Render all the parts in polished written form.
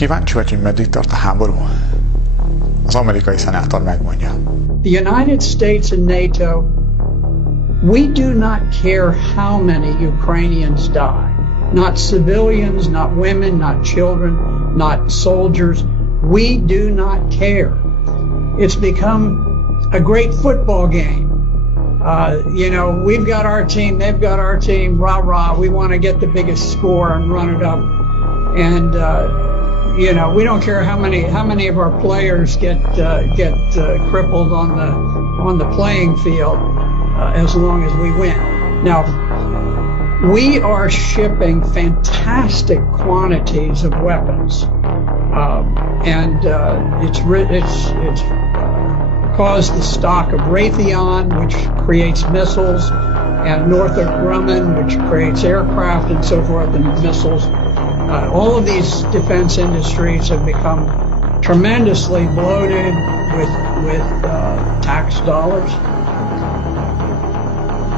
Kíváncsi vagy, hogy meddig tart a háború? Az amerikai szenátor megmondja. The United States and NATO, we do not care how many Ukrainians die. Not civilians, not women, not children, not soldiers. We do not care. It's become a great football game. We've got our team, they've got our team, rah, rah. We want to get the biggest score and run it up. And, we don't care how many of our players get crippled on the playing field, as long as we win. Now, we are shipping fantastic quantities of weapons, and it's caused the stock of Raytheon, which creates missiles, and Northrop Grumman, which creates aircraft and so forth, and missiles. All of these defense industries have become tremendously bloated with tax dollars.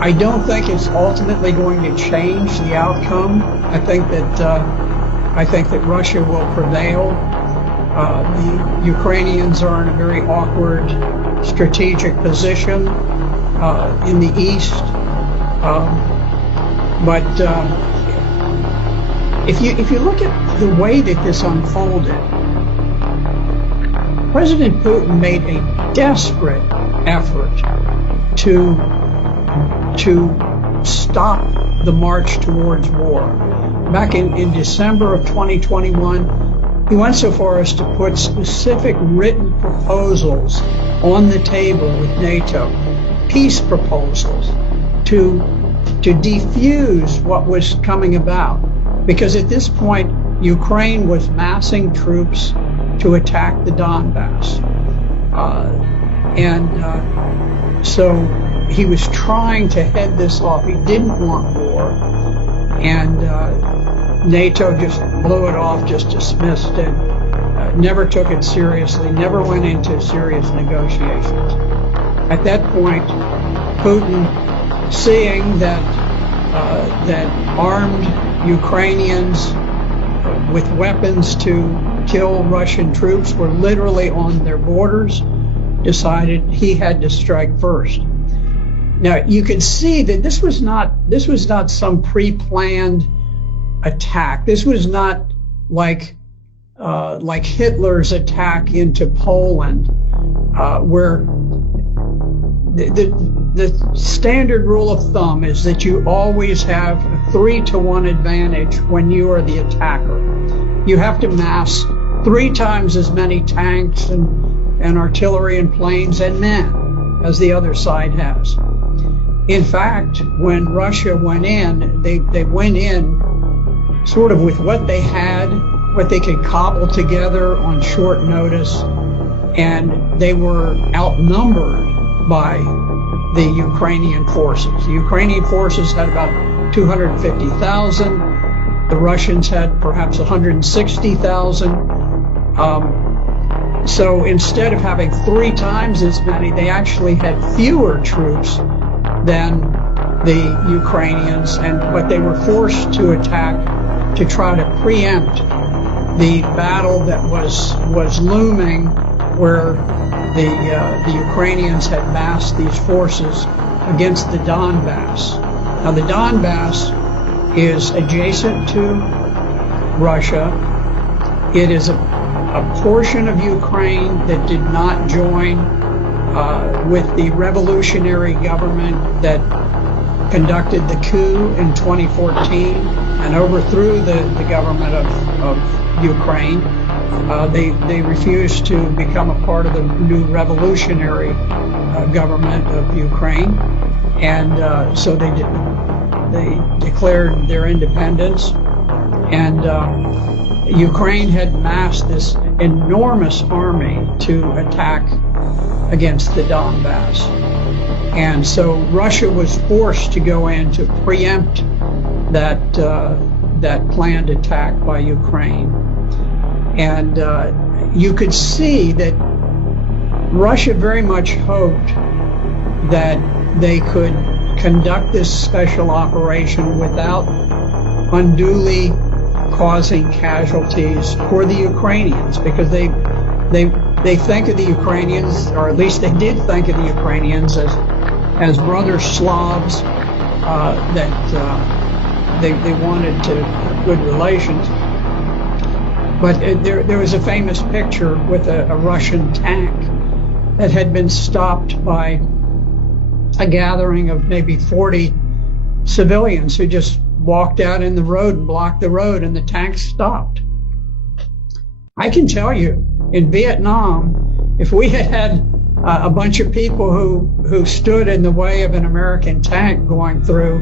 I don't think it's ultimately going to change the outcome. I think that Russia will prevail. The Ukrainians are in a very awkward strategic position in the east, but if you look at the way that this unfolded, President Putin made a desperate effort to stop the march towards war. Back in December of 2021, he went so far as to put specific written proposals on the table with NATO, peace proposals, to defuse what was coming about. Because at this point, Ukraine was massing troops to attack the Donbass. So he was trying to head this off. He didn't want war. And NATO just blew it off, just dismissed it, never took it seriously, never went into serious negotiations. At that point, Putin, seeing that armed Ukrainians with weapons to kill Russian troops were literally on their borders, decided he had to strike first. Now you can see that this was not some pre-planned attack. This was not like Hitler's attack into Poland, where the standard rule of thumb is that you always have a 3-to-1 advantage when you are the attacker. You have to mass 3 times as many tanks and artillery and planes and men as the other side has. In fact, when Russia went in, they went in sort of with what they had, what they could cobble together on short notice, and they were outnumbered by the Ukrainian forces. The Ukrainian forces had about 250,000. The Russians had perhaps 160,000. So instead of having 3 times as many, they actually had fewer troops than the Ukrainians, but they were forced to attack to try to preempt the battle that was looming, where the Ukrainians had massed these forces against the Donbass. Now the Donbass is adjacent to Russia. It is a portion of Ukraine that did not join with the revolutionary government that conducted the coup in 2014 and overthrew the government of Ukraine. They refused to become a part of the new revolutionary government of Ukraine, and so they declared their independence. And Ukraine had massed this enormous army to attack against the Donbass. And so Russia was forced to go in to preempt that planned attack by Ukraine. And you could see that Russia very much hoped that they could conduct this special operation without unduly causing casualties for the Ukrainians, because they think of the Ukrainians, or at least they did think of the Ukrainians as brother Slavs that they wanted to have good relations. But there was a famous picture with a Russian tank that had been stopped by a gathering of maybe 40 civilians who just walked out in the road and blocked the road, and the tank stopped. I can tell you, in Vietnam, if we had had a bunch of people who stood in the way of an American tank going through,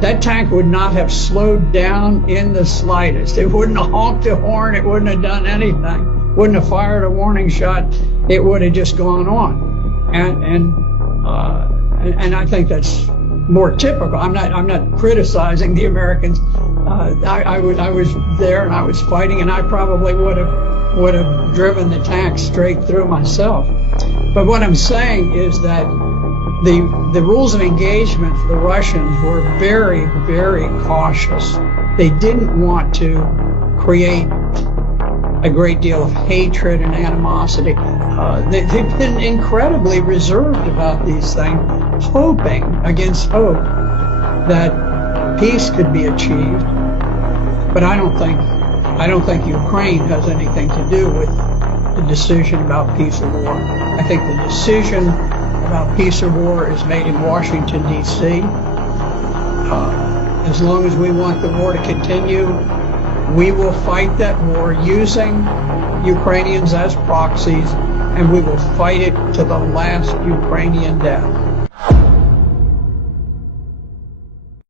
that tank would not have slowed down in the slightest. It wouldn't have honked a horn. It wouldn't have done anything. Wouldn't have fired a warning shot. It would have just gone on. And I think that's more typical. I'm not criticizing the Americans. I was there and I was fighting, and I probably would have driven the tank straight through myself. But what I'm saying is that the rules of engagement for the Russians were very, very cautious. They didn't want to create a great deal of hatred and animosity. They've been incredibly reserved about these things, hoping against hope that peace could be achieved. But I don't think Ukraine has anything to do with the decision about peace or war. I think the decision about peace or war is made in Washington, D.C. As long as we want the war to continue, we will fight that war using Ukrainians as proxies, and we will fight it to the last Ukrainian death.